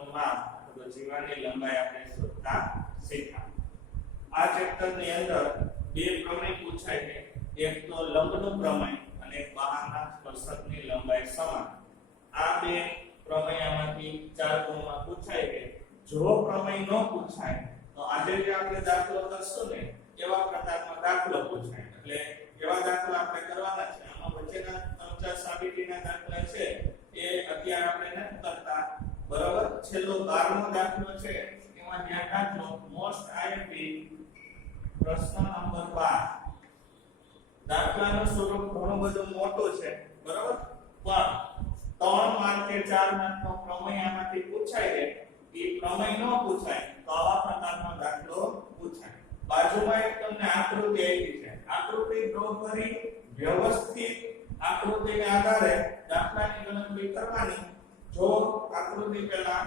અંતરનું માપ તો જીવાની લંબાઈ આપણે શોધતા શીખ્યા। આ ચેપ્ટર ની અંદર બે પ્રમેય પૂછાય છે, એક તો લંબનું પ્રમેય અને એક બહારના સ્પર્શકની લંબાઈ સમાન। આ બે પ્રમેયમાંથી 4 ગુણમાં પૂછાય છે। જો પ્રમેય ન પૂછાય તો આજે જે આપણે દાખલો કરશું ને એવા પ્રકારનો દાખલો પૂછાય, એટલે એવા દાખલા આપણે કરવાના છે। આમાં વચ્ચેના 3-4 સાબિતીના દાખલા છે એ અત્યારે આપણે નથી કરતા, બરાબર। છેલ્લો 12મો દાખલો છે એમાં ધ્યાન રાખજો, મોસ્ટ આઈએમપી પ્રશ્ન નંબર 12। દાખલાનું સ્વરૂપ ઘણું બધું મોટું છે, બરાબર, પણ 3 માર્ક કે 4 માર્કનો પ્રમેય આમાંથી પૂછાય છે। એ પ્રમેય ન પૂછાય તો આવા પ્રકારનો દાખલો પૂછાય। બાજુમાં એક તમને આકૃતિ આપી છે, આકૃતિ ડ્રો કરી વ્યવસ્થિત આકૃતિને આધારે દાખલાની ગણતરી કરવાની। જો આકૃતિ પહેલા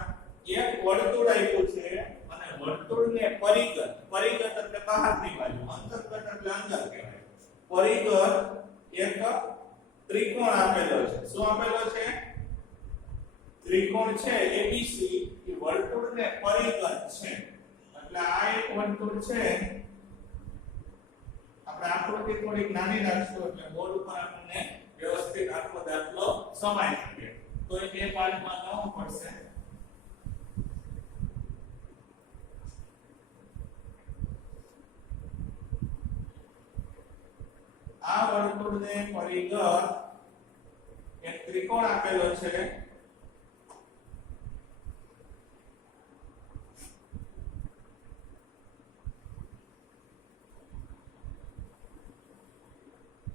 એક વર્તુળ આપ્યું છે અને વર્તુળને પરિઘ એટલે બહારની બાજુ, અંતર્ગત એટલે અંદર કહેવાય। પરિઘ એક ત્રિકોણ આપેલો છે। શું આપેલો છે? ત્રિકોણ છે ABC, એ વર્તુળને પરિઘ છે, એટલે આ એક વર્તુળ છે। આપણે આકૃતિ થોડીક નાની રાખશું એટલે બોર્ડ ઉપર આપણને વ્યવસ્થિત આખો દાખલો સમાઈ શકે। તો એ બે પાર્ટમાં કરવું પડશે। આ વર્તુળને પરિઘ એક ત્રિકોણ આપેલો છે।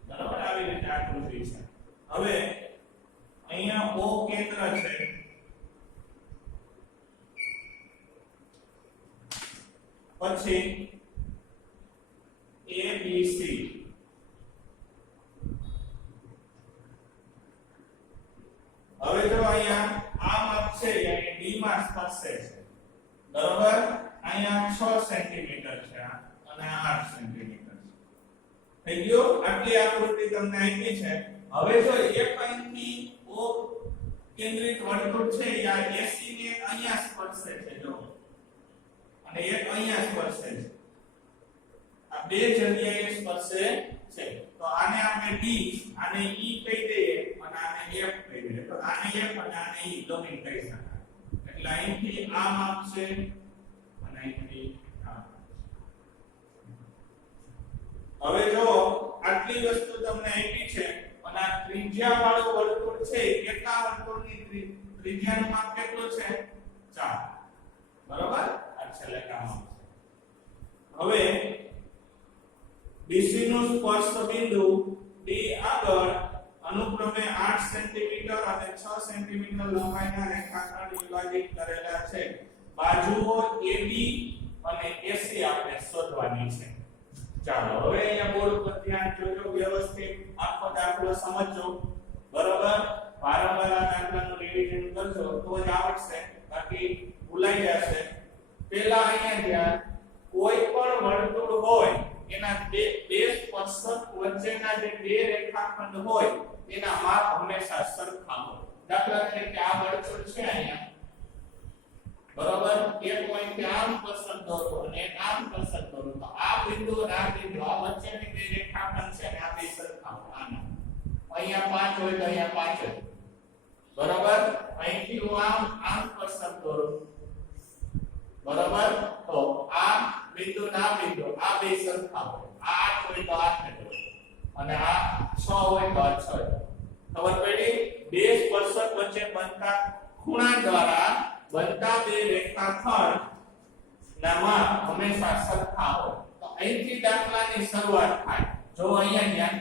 બરાબર, આવી રીતે આકૃતિ છે। હવે અહીંયા O કેન્દ્ર છે, પછી ABC, હવે જો અહીંયા આ માપ છે એટલે D માં સ્પર્શે છે, બરાબર। અહીંયા 6 સેન્ટીમીટર છે અને 8 સેન્ટીમીટર છે। થઈ ગયો? આટલી આકૃતિ તમને આપી છે। હવે જો એક અહીંથી O કેન્દ્રિત વર્તુળ છે આ AC ને અહીંયા સ્પર્શે છે જો, અને એક અહીંયા સ્પર્શે છે, આ બે જગ્યાએ સ્પર્શે છે। તો આને આપણે D, આને E કહી દઈએ અને આને F કહી દઈએ। તો આને F અને આને E ગમે કહી શકાય। એટલે અહીંથી આ માપ છે અને અહીંથી આ માપ છે। હવે જો આટલી વસ્તુ તમને આપી છે અને આ ત્રિજ્યા વાળું વર્તુળ છે, કેટલા વર્તુળની ત્રિજ્યાનું માપ કેટલું છે? 4, બરાબર। આ છેલ્લે કામ છે। હવે BC નું સ્પર્શ બિંદુ D આગળ અનુક્રમે 8 સેન્ટીમીટર અને 6 સેન્ટીમીટર લંબાઈના રેખાખંડ વિભાજિત કરેલા છે। બાજુઓ AB અને AC આપણે શોધવાની છે। ચાલો હવે અહીંયા બોર્ડ ઉપર ધ્યાન જોજો, વ્યવસ્થિત આખો દાખલો સમજજો, બરાબર। વારંવાર આ દાખલાનું રિવિઝન કરજો તો જ આવડશે, બાકી ભૂલાઈ જશે। પહેલા અહીંયા ધ્યાન, કોઈ પણ વર્તુળ હોય એના બે સ્પર્શક વચ્ચેના જે બે રેખાખંડ હોય એના માપ હંમેશા સરખા હોય। દાખલા તરીકે આ વર્તુળ છે અહીંયા, બરાબર, એક પોઈન્ટ આમ સ્પર્શક દોરો અને એક આમ સ્પર્શક દોરો, તો આ બિંદુ અને આ બિંદુ આ વચ્ચેની બે રેખાખંડ છે ને આ બે સરખા હોય। આના અહીંયા 5 હોય તો અહીંયા 5 હોય, બરાબર। અહીંથી હું આમ સ્પર્શક દોરું, બરાબર, તો આ બિંદુ ના બિંદુ આ બે સરખા હોય। આ 8 હોય તો 8 હોય અને આ 6 હોય તો 6 હોય। ખબર પડી? બે સ્પર્શક વચ્ચે બનતા ખૂણા દ્વારા બનતા બે રેખાખંડ ના માપ હંમેશા સરખા હોય। તો અહીંથી દાખલાની શરૂઆત થાય। જો અહીંયા ધ્યાન,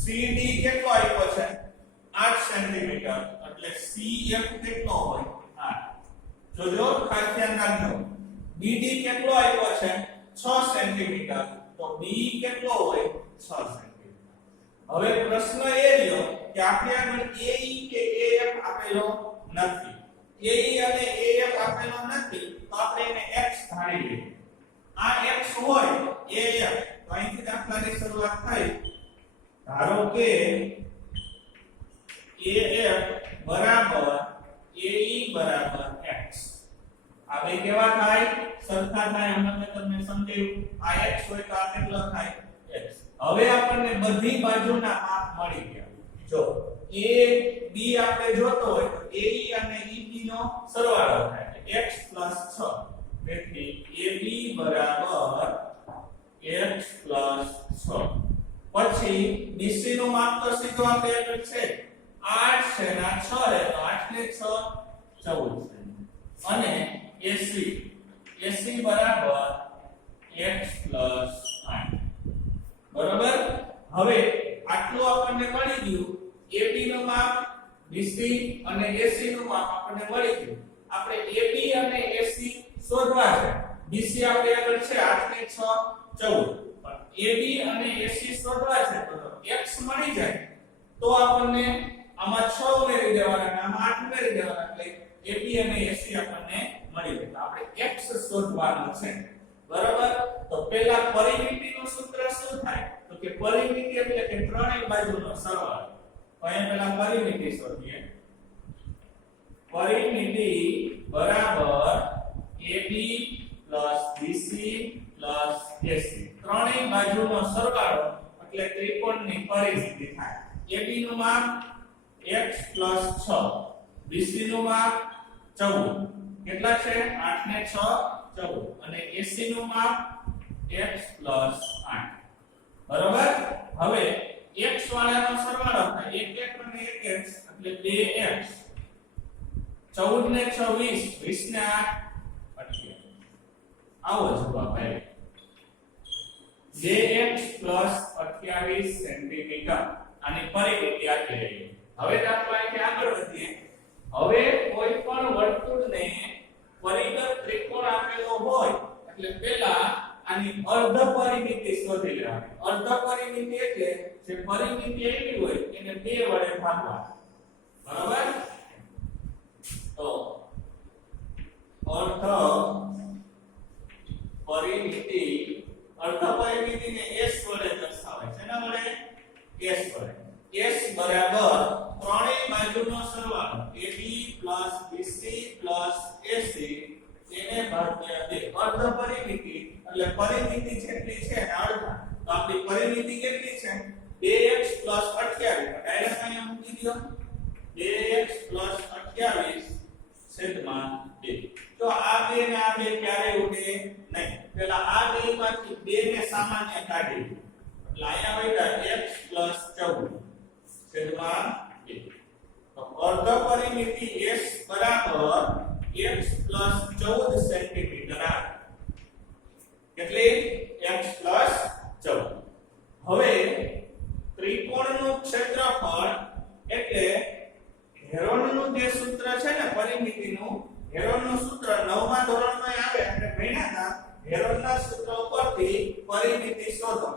CD કેટલો આપ્યો છે? 8 સેન્ટીમીટર, એટલે CF કેટલો હોય? 8। જોજો, ખાસ ધ્યાન રાખજો। BD કેટલો આપ્યો છે? 6 સેન્ટીમીટર, તો B કેટલો હોય? 6 સેન્ટીમીટર। હવે પ્રશ્ન એ રહ્યો કે આપણે આગળ AE કે AF આપેલો નથી, AE અને AF આપેલો નથી તો આપણે એને X ધારી લઈએ। આ X હોય AF, તો અહીંથી દાખલાની શરૂઆત થાય। ધારો કે AF બરાબર AE બરાબર x. આ બે કેવા થાય? સરખા થાય. હમણાં મેં તમને સમજાવ્યું. આ x હોય તો આ કેટલો થાય? x. હવે આપણને બધી બાજુના માપ મળી ગયા. જો a b આપણે જોતો હોય તો ae અને eb નો સરવાળો થાય x 6. તેથી ab બરાબર x 6. પછી bc નું માપ તો સીધું આપણે આગળ છે 8 છે ના 6 છે તો 8 ને 6 14 છે. અને ac બરાબર x 8. બરાબર. હવે આટલું આપણને મળી ગયું. AB નું માપ, BC અને AC નું માપ આપણને મળી ગયું. આપણે AB અને AC શોધવા છે. BC આપણે આગળ છે 8 ને 6 14. પણ AB અને AC શોધવા છે તો x મળી જાય તો આપણને આમાં 6 ઉમેરી દેવાના અને આમાં 8 ઉમેરી દેવાના એટલે AB અને AC આપણને મળી જાય. તો આપણે x શોધવાનું છે. બરાબર. તો પહેલા પરિમિતિનું સૂત્ર શું થાય? તો કે પરિમિતિ એટલે કે ત્રણેય બાજુનો સરવાળો. તો અહીંયા પહેલા પરિમિતિ શોધીએ. પરિમિતિ બરાબર AB BC AC. ત્રણેય બાજુનો સરવાળો એટલે ત્રિકોણની પરિમિતિ થાય. AB નું માપ x 6, BC નું માપ 14. કેટલા છે? 8 ને 6 14. અને AC નું માપ x 8. બરાબર. હવે x વાળાનો સરવાળો થાય 1 1 અને 1x એટલે 2x. 14 ને 6 20, 20 ને 8 28. આવો જવાબ આવ્યો. 2x 28 centimetre. આની પરિમિતિ આપી રહી. હવે દાખલો અહીંથી આગળ વધીએ. હવે કોઈ પણ વર્તુળને પરિગત ત્રિકોણ આપેલો હોય એટલે પહેલા આની અર્ધ પરિમિતિ શોધી લેવાની. અર્ધ પરિમિતિ એટલે જે પરિમિતિ એવી હોય એને 2 વડે ભાગવા. બરાબર. તો અર્ધ પરિમિતિને s વડે દર્શાવે છે. એના વડે s વડે. s બરાબર ત્રણેય બાજુનો સરવાળો AB BC AC એને ભાગ્યા 2. અર્ધ પરિમિતિ એટલે પરિમિતિ જેટલી છે ને અડધા. તો આપણી પરિમિતિ કેટલી છે? 2x 28. ડાયરેક્ટ અહીંયા મૂકી દો. 2x 28 છેદમાં 2. તો આ 2 ને આ 2 ક્યારે ઉડે નહીં. પહેલા આ 2 માંથી 2 ને સામાન્ય કાઢી દો. એટલે અહીંયા બેટા x 14 છેદમાં 2. તો અર્ધ પરિમિતિ s બરાબર x 14 સેન્ટીમીટર આવે. કેટલી? x 14. હવે ત્રિકોણનું ક્ષેત્રફળ એટલે હેરોનનું જે સૂત્ર છે ને પરિમિતિનું, હેરોનનું સૂત્ર 9મા ધોરણમાં આવે. આપણે ભણ્યા હતા. હેરોનના સૂત્ર ઉપરથી પરિમિતિ શોધો.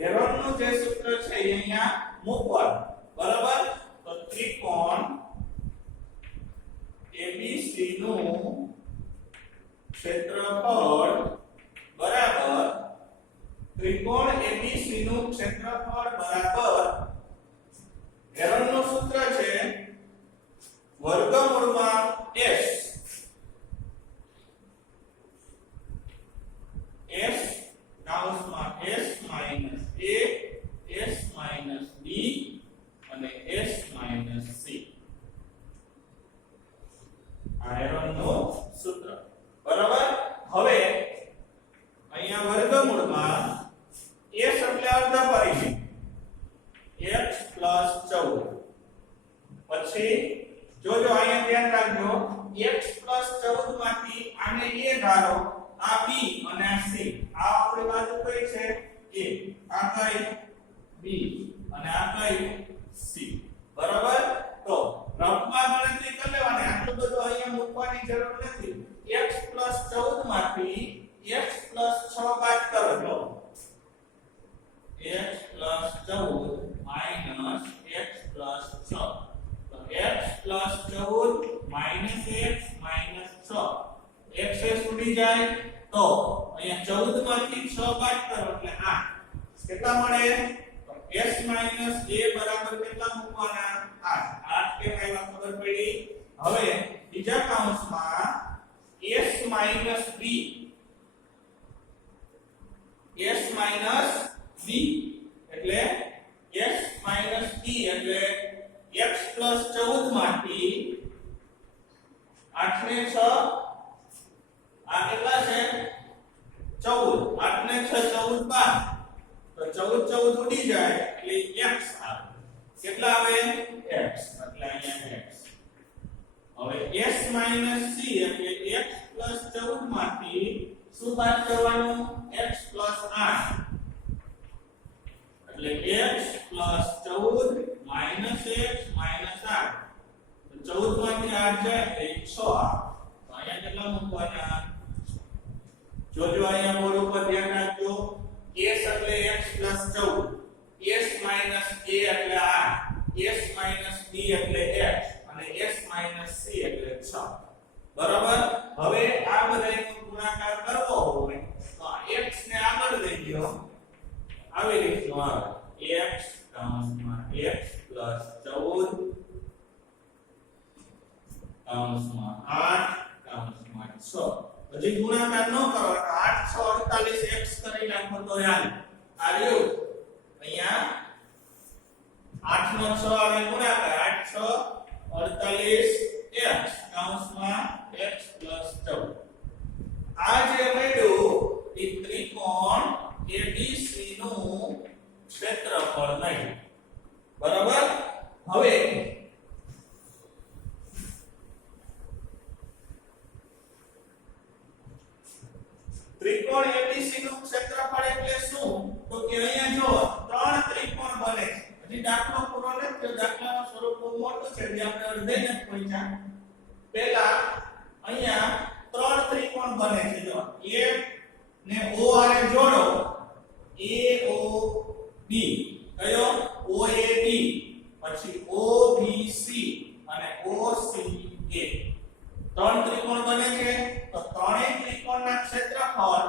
હેરોનનું જે સૂત્ર છે એ અહીંયા મૂકવાનું. બરાબર. તો ત્રિકોણ ABC નું ક્ષેત્રફળ બરાબર ત્રિકોણ ABC નું ક્ષેત્રફળ બરાબર હેરોનનું સૂત્ર છે વર્ગમૂળમાં s. s કાઉન્સમાં s minus a, s minus b અને s માઈનસ c. આ હેરોનનું સૂત્ર. બરાબર. હવે અહીંયા વર્ગમૂળમાં s એટલે અર્ધ પરિમિતિ x 14. પછી જોજો અહીંયા ધ્યાન રાખજો x 14 માંથી આને a ધારો, આ b અને આ c. આ આપણી બાજુ કઈ છે? a. આ કઈ? b અને આ કઈ? c. બરાબર. તો રફમાં ગણતરી કરી લેવાની. આટલું બધું અહીંયા મૂકવાની જરૂર નથી. x 14 માંથી x 6 બાદ કરો. જો x 14 minus x 6. તો x 14 minus x minus 6. x ઉડી જાય તો અહીંયા 14 માંથી 6 બાદ કરો એટલે 8. કેટલા મળે? તો s minus a બરાબર કેટલા મૂકવાના? 8. 8 કેમ આવ્યા ખબર પડી? હવે b બીજા કૌંસમાં s માઈનસ b એટલે s માઈનસ b એટલે x પ્લસ 14 માંથી 8 ને 6 આ કેટલા છે 14 8 ને 6 14 બાર તો 14 14 ઉડી જાય એટલે x આવે કેટલા આવે x એટલે અહીંયા x હવે s - c એટલે x + 14 માંથી શું બાદ કરવાનું x + 8 એટલે x + 14 - x - 8 તો 14 માંથી 8 જાય એટલે 6 તો અહીંયા કેટલા મૂકવાના જોજો અહીંયા બોર્ડ ઉપર ધ્યાન રાખજો s એટલે x + 14 s - a એટલે 8 s - b એટલે x અને s - c એટલે 6 બરાબર હવે આ બધાનો ગુણાકાર કરવો હોય તો આ x ને આગળ લઈ ગયો આવી રીતનું આવે x કૌંસમાં x + 14 કૌંસમાં 8 કૌંસમાં 6 હજી ગુણાકાર ન કરો 8 6 48 x કરી નાખો તો યાદ આ રહ્યું અહીંયા 8 નો 6 આવે ગુણાકાર 8 6 48 x કૌંસમાં x + 14 આ જે મળ્યું એ ત્રિકોણ ABC નું ક્ષેત્રફળ મળ્યું બરાબર હવે ત્રિકોણ ABC નું ક્ષેત્રફળ એટલે શું તો કે અહીંયા જો ત્રણ ત્રિકોણ બને છે હજી દાખલો પૂરો નથી થયો દાખલાનું સ્વરૂપ બહુ મોટું છે જે આપણે અડધે નથી પહોંચ્યા પહેલા અહીંયા ત્રણ ત્રિકોણ બને છે જો A ને O આને જોડો AOB કયો OAB પછી OBC અને OCA ત્રણ ત્રિકોણ બને છે તો ત્રણેય ત્રિકોણના ક્ષેત્રફળ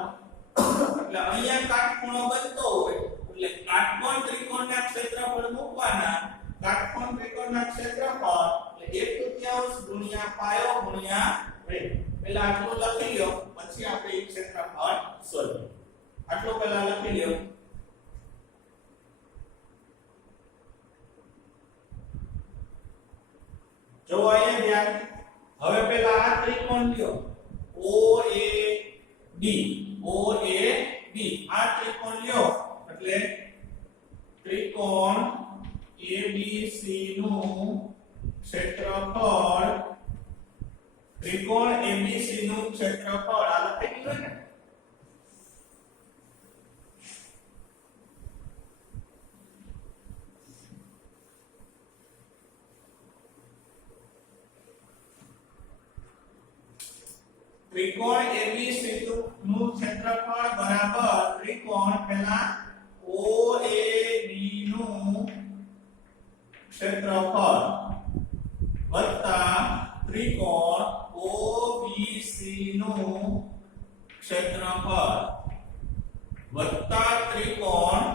એટલે અહીંયા કાટખૂણો બનતો હોય એટલે કાટકોણ ત્રિકોણના ક્ષેત્રફળ મૂકવાના કાટકોણ ત્રિકોણના ક્ષેત્રફળ એટલે 1/3 ગુણ્યા પાયો ગુણ્યા રેડ પહેલા આટલું લખી લ્યો પછી આપણે એક ક્ષેત્રફળ શોધીએ આટલું પહેલા લખી લ્યો જો અહીંયા ધ્યાન હવે પહેલા આ ત્રિકોણ લ્યો OAB આ ત્રિકોણ લ્યો એટલે ત્રિકોણ ABC નું ક્ષેત્રફળ ત્રિકોણ ABC નું ક્ષેત્રફળ આ લખી દીધું ને ત્રિકોણ ABC નું ક્ષેત્રફળ બરાબર ત્રિકોણ પહેલા OAB નું ક્ષેત્રફળ વત્તા ત્રિકોણ OBC નું ક્ષેત્રફળ વત્તા ત્રિકોણ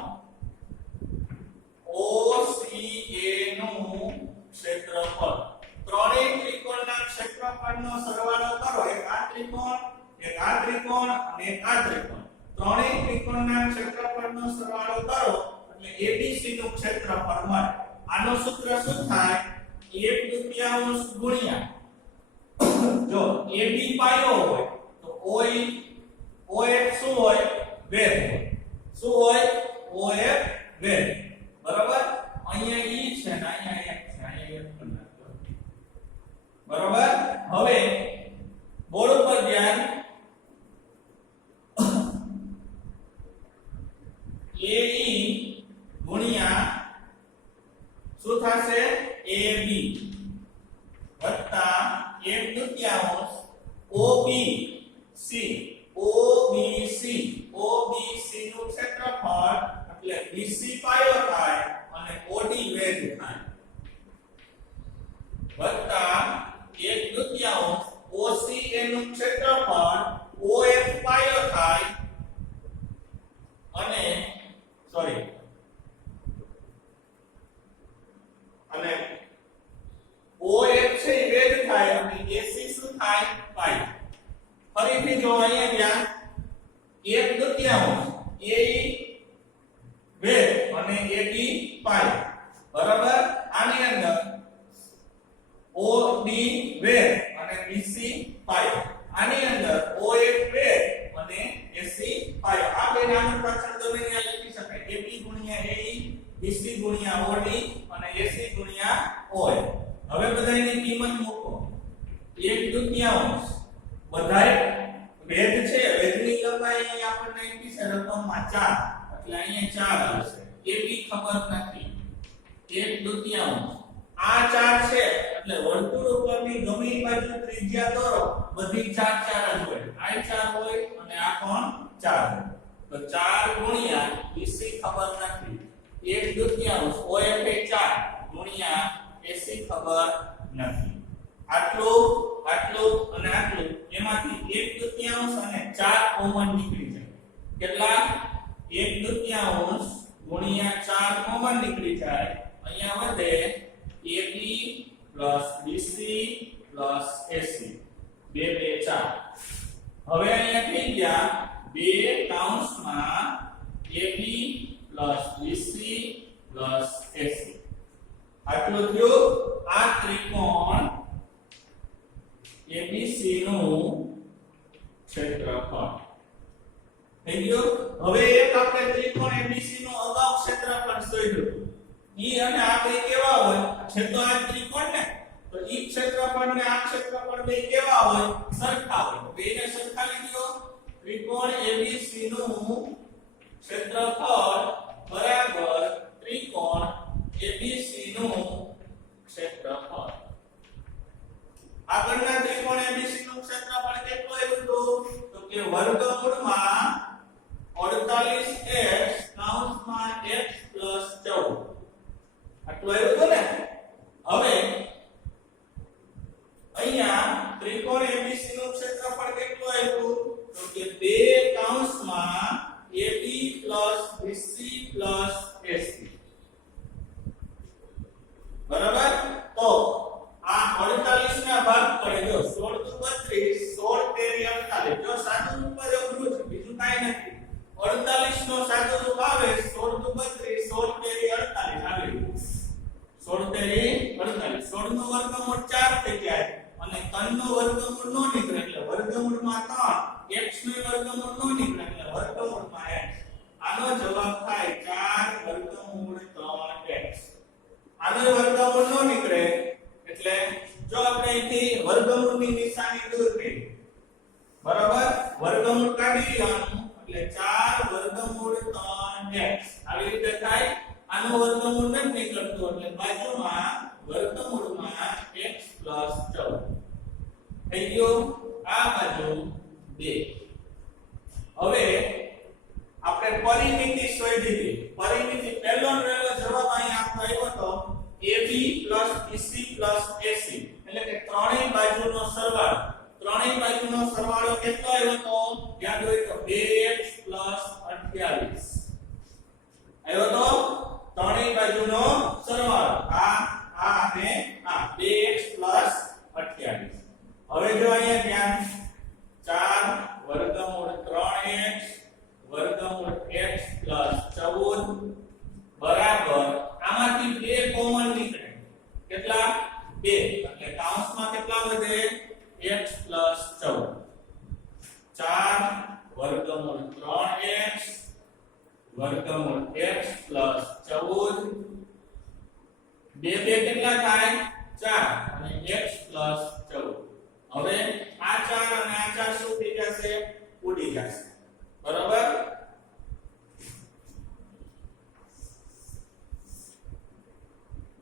OCA નું ક્ષેત્રફળ ત્રણેય ત્રિકોણના ક્ષેત્રફળનો સરવાળો કરો એક આ ત્રિકોણ અને એક આ ત્રિકોણ ત્રણેય ત્રિકોણના ક્ષેત્રફળનો સરવાળો કરો એટલે ABC નું ક્ષેત્રફળ મળે આનું સૂત્ર શું થાય 1/2 ગુણ્યા જો AB પાયો હોય તો OF શું હોય વેધ હોય શું હોય OF વેધ બરાબર અહીંયા E છે ને અહીંયા F છે અહીંયા F બરાબર હવે બોર્ડ ઉપર ધ્યાન AE ગુણ્યા શું થશે AB વત્તા 1/2 OBC નું ક્ષેત્રફળ એટલે BC પાયો થાય અને OD વેધ થાય વત્તા 1/2 OCA નું ક્ષેત્રફળ OF પાયો થાય અને OF છે વેધ થાય અને AC થાય પાઈ. ફરીથી જો અહીંયા ત્યાં 1/2 AE વેધ અને AD પાઈ. બરાબર. આની અંદર OD વેધ અને BC પાઈ. આની અંદર OF વેધ અને AC પાઈ. આ બે નામ પાછળ તમે અહીંયા લખી શકાય. AB ગુણ્યા AE, BC ગુણ્યા OD અને AC ગુણ્યા OF. હવે બધાયની કિંમત મૂકો. 1/2 બધાય વેધ છે. વેધની લંબાઈ અહીં આપણને આપી છે રકમમાં 4. એટલે અહીંયા 4 આવશે. AB ખબર નથી. 1/2 આ 4 છે એટલે વર્તુળ ઉપરની ગમે બાજુ ત્રિજ્યા દોરો બધી 4 4 જ હોય. આ 4 હોય અને આ પણ 4. તો 4 ગુણ્યા BC ખબર નથી. 1/2 OF એ 4 ગુણ્યા AC ખબર નથી. આટલું આટલું અને આટલું એમાંથી 1/2 અને 4 કોમન નીકળી જાય. કેટલા? 1/2 ગુણ્યા 4 કોમન નીકળી જાય. અહીંયા વધે AB plus BC plus AC. 2 2 4. હવે અહીંયા થઈ ગયા 2 કૌંસમાં AB plus BC plus AC. આટલું થયું. આ ત્રિકોણ ABC નું ક્ષેત્રફળ થઈ ગયું. હવે એક આપણે ત્રિકોણ ABC નું અગાઉ ક્ષેત્રફળ શોધ્યું. ઈ અને આ બે કેવા હોય? છે તો આ ત્રિકોણ ને, તો ઈ ક્ષેત્રફળ ને આ ક્ષેત્રફળ બે કેવા હોય? સરખા હોય. બેને સરખા લીધો. ત્રિકોણ ABC નું ક્ષેત્રફળ બરાબર ત્રિકોણ ABC નું ક્ષેત્રફળ. આગળના ત્રિકોણ ABC નું ક્ષેત્રફળ કેટલું આવ્યું હતું? તો કે વર્ગમૂળમાં 48x કૌંસમાં x plus 14. આટલું આવ્યું હતું ને. હવે અહીંયા ત્રિકોણ ABC નું ક્ષેત્રફળ કેટલું આવ્યું? તો કે 2 કૌંસમાં AB plus BC plus AC. બરાબર. તો આ 48 ના ભાગ પડે. જો 16 દુ 32, 16 તેરી 48. જો સાદું રૂપ જ અઘરું છે, બીજું કાઈ નથી. 48 નો સાદું રૂપ આવે 16 દુ 32, 16 તેરી 48 આવે. 16 તેરી 48. 16 નો વર્ગમૂળ 4 થઈ જાય અને 3 નો વર્ગમૂળ નો નીકળે એટલે વર્ગમૂળમાં 3. x નો વર્ગમૂળ નો નીકળે એટલે વર્ગમૂળમાં x. આનો જવાબ થાય 4 વર્ગમૂળ 3x. આનો વર્ગમૂળ નો નીકળે એટલે જો આપણે અહીંથી વર્ગમૂળની નિશાની દૂર કરી, બરાબર, વર્ગમૂળ કાઢી લેવાનું એટલે 4 વર્ગમૂળ 3x આવી રીતે થાય. આનો વર્ગમૂળ નથી નીકળતો એટલે બાજુમાં વર્ગમૂળમાં x 14 થઈ ગયો. આ બાજુ 2. હવે આપણે પરિમિતિ શોધી હતી. પરિમિતિ પહેલો જવાબ અહીંયા આપણો આવ્યો હતો AB BC AC એટલે કે ત્રણેય બાજુનો સરવાળો. ત્રણેય બાજુનો સરવાળો કેટલો આવ્યો હતો? યાદ હોય તો 2x 28 આવ્યો તો. ત્રણેય બાજુનો સરવાળો આ અને આ 2x 28. હવે જો અહીંયા ધ્યાન 4 વર્ગમૂળ 3x વર્ગમૂળ x 14 બરાબર આમાંથી 2 કોમન નીકળે. કેટલા? 2. એટલે કૌંસમાં કેટલા વધે? x 14. 4 વર્ગમૂળ 3x વર્ગમૂળ x 14. 2 2 કેટલા થાય? 4 અને x 14. હવે આ 4 અને આ 4 શું થઈ જશે? ઉડી જશે. બરાબર.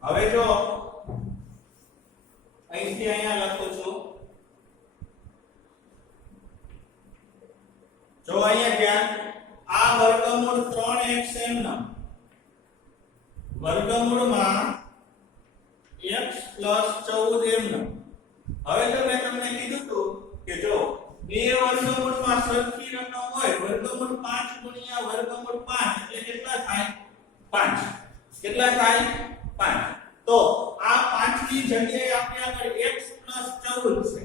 હવે જો અહીંથી અહીંયા લખું છું. જો અહીંયા ધ્યાન, આ વર્ગમૂળ 3x એમનો વર્ગમૂળમાં x 14 એમનો. હવે જો મેં તમને કીધું હતું કે જો બે વર્ગમૂળમાં સરખી રકમ હોય, વર્ગમૂળ 5 ગુણ્યા વર્ગમૂળ 5 એટલે કેટલા થાય? 5. કેટલા થાય? 5. તો આ 5 ની જગ્યાએ આપણે આગળ x 14 છે.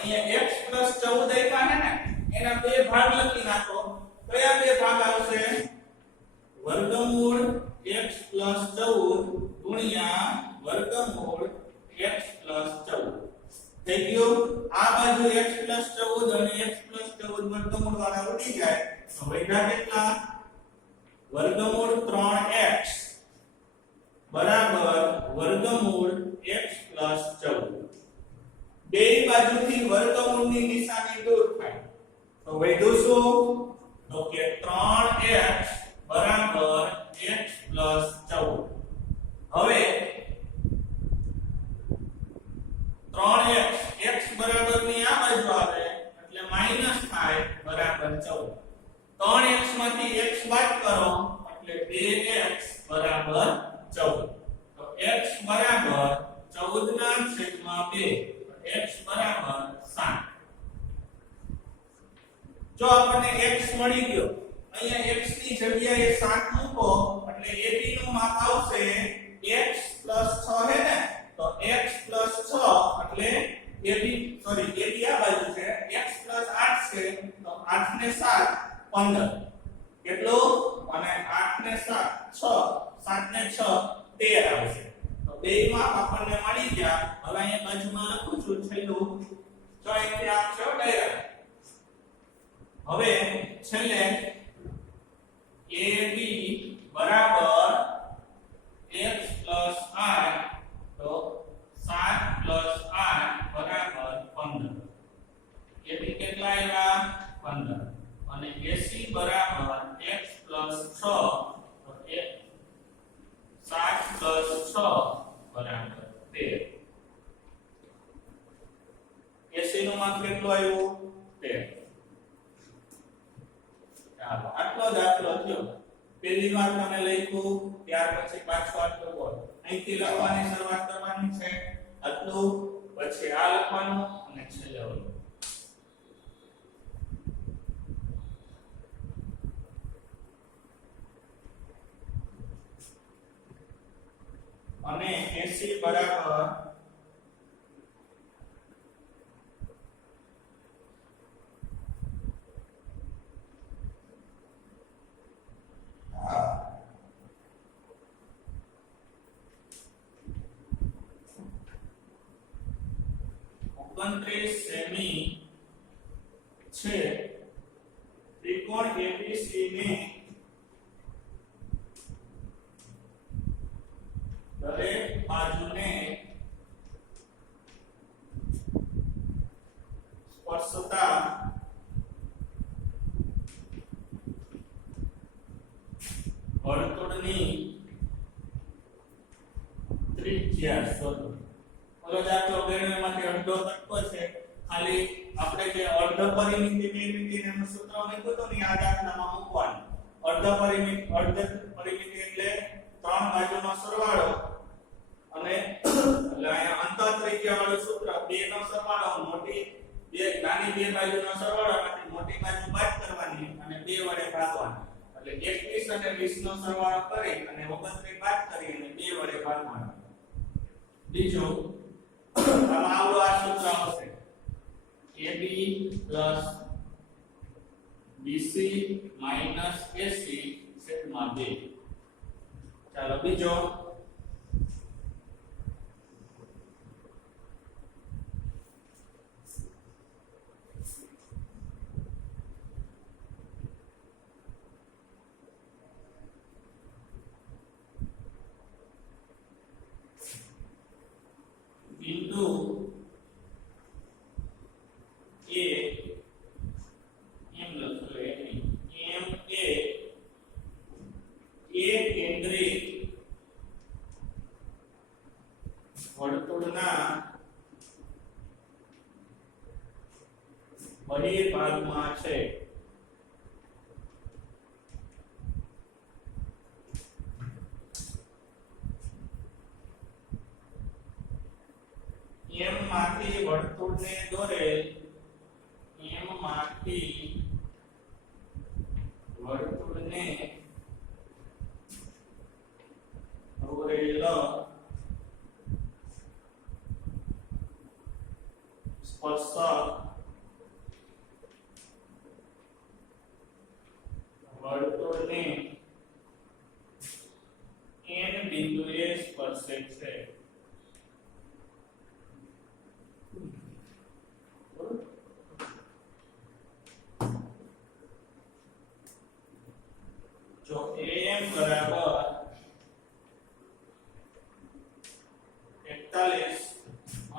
અહીંયા x 14 આપ્યા છે ને એના બે ભાગ લખી નાખો. કયા બે ભાગ આવશે? વર્ગમૂળ x 14 ગુણ્યા વર્ગમૂળ x 14 થઈ ગયું. આ બાજુ x 14 અને x 14 વર્ગમૂળ વાળા ઉડી જાય તો વધ્યા કેટલા? વર્ગમૂળ 3x બરાબર વર્ગમૂળ x 14. બે બાજુથી વર્ગમૂળની નિશાની દૂર થાય તો વધ્યું શું? તો કે 3x બરાબર x 14. હવે 3x x બરાબર ની આ બાજુ આવે એટલે માઈનસ થાય બરાબર 14. 3x માંથી x બાદ કરો એટલે 2x બરાબર 14. તો x બરાબર 14 ના છેદમાં 2 x બરાબર 7. જો આપણને x મળી ગયો અહીંયા x ની જગ્યાએ 7 મૂકો એટલે ab નું માપ આવશે x 6 હે ને તો x 6 એટલે ab આ બાજુ છે x 8 છે તો 8 ને 7 15 કેટલું? અને 8 ને 7 6 7 ને 6 13 આવશે. તો બે માપ આપણને મળી ગયા. હવે અહીંયા બાજુમાં લખું છું છેલ્લું તો અહીંથી આપશો ડાયરેક્ટ. હવે છેલ્લે AB બરાબર x 8 તો 7 8 બરાબર 15. AB કેટલા આવ્યા? 15. અને AC બરાબર x 6 તો 7 6 બરાબર 13. AC નું માપ કેટલું આવ્યું? 13. ચાલો આટલો દાખલો થયો. પહેલી વાર તમે લખ્યું ત્યાર પછી પાછો આટલો બોલ અહીંથી લખવાની શરૂઆત કરવાની છે. આટલું પછી આ લખવાનું અને છેલ્લે ઓલું. અને AC બરાબર સેમી છે. ત્રિકોણ ABC ને દરેક બાજુને સ્પર્શતા વર્તુળની ત્રિજ્યા શોધો. ઓલો દાખલો ગણ્યમાંથી અડધો તત્વ છે. ખાલી આપણે જે અર્ધ પરિમિતિ એનું સૂત્ર મૂક્યું તો ને આ દાખલામાં મૂકવાનું. અર્ધ પરિમિતિ એટલે ત્રણ બાજુનો સરવાળો અને એટલે અહીંયા અંતર ત્રિજ્યા વાળું સૂત્ર બે નો સરવાળો મોટી બે નાની બે બાજુનો સરવાળોમાંથી મોટી બાજુ બાદ કરવાની અને બે વડે ભાગવાનું. એટલે 21 અને 20 નો સરવાળો કરી અને 29 બાદ કરી અને બે વડે ભાગવાનું. બીજું આમાં આવડું આ સૂત્ર આવશે AB BC AC છેદમાં 2. ચાલો બીજો બિંદુ A એમ લખો એમ A કેન્દ્રિત વર્તુળના બહિર ભાગમાં છે. એમ માંથી વર્તુળને દોરેલ એમ માંથી વર્તુળને દોરેલ સ્પર્શક વર્તુળને n બિંદુએ સ્પર્શે છે. જો am બરાબર 41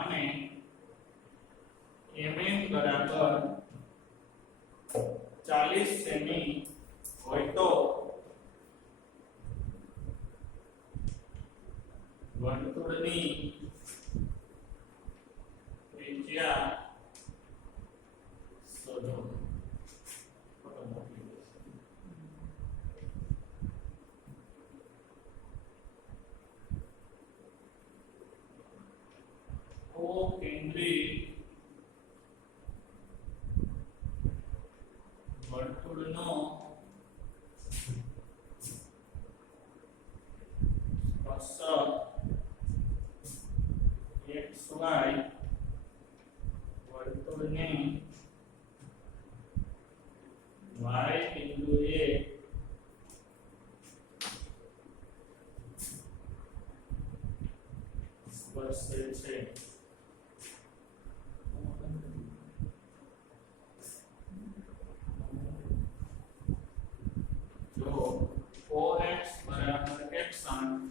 અને mm બરાબર 40 સેમી હોય તો વર્તુળની ત્રિજ્યા શોધો. કેન્દ્રિત વર્તુળનો સ્પર્શક XY વર્તુળને Y બિંદુએ સ્પર્શે છે. જો OX બરાબર 61